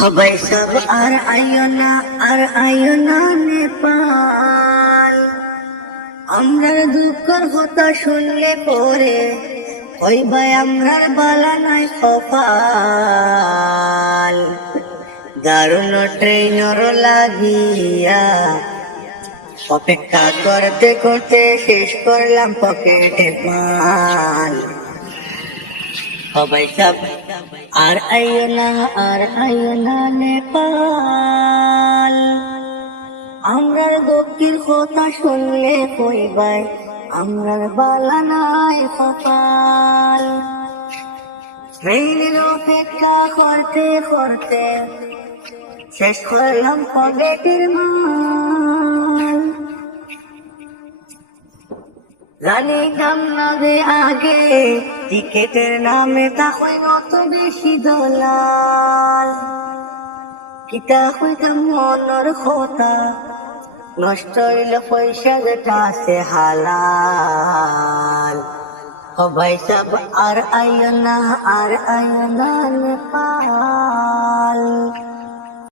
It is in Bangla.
সবাই সব আর আইও না নেপাল। আমরার দুঃখের কথা শুনলে পরে ওই ভাই আমরার বালা নাই কপাল। দারুণ ট্রেনর লাগিয়া অপেক্ষা করতে করতে শেষ করলাম পকেটে মাল। সবাই সব আর আইও না নেপাল। আমরার দুঃখের কথা শুনলে কইবাই আমরার বালা নাই কপাল। ট্রেনের অপেক্ষা করতে করতে শেষ করলাম পকেটের মাল। জানি কামনাবে আগে টিকেটের নামে তাহলে কত বেশি দলাল। কিতা হইতাম মনের কথা নষ্ট হইল পয়সা যেটা আছে হালাল। সবাই সব আর আইও না নেপাল।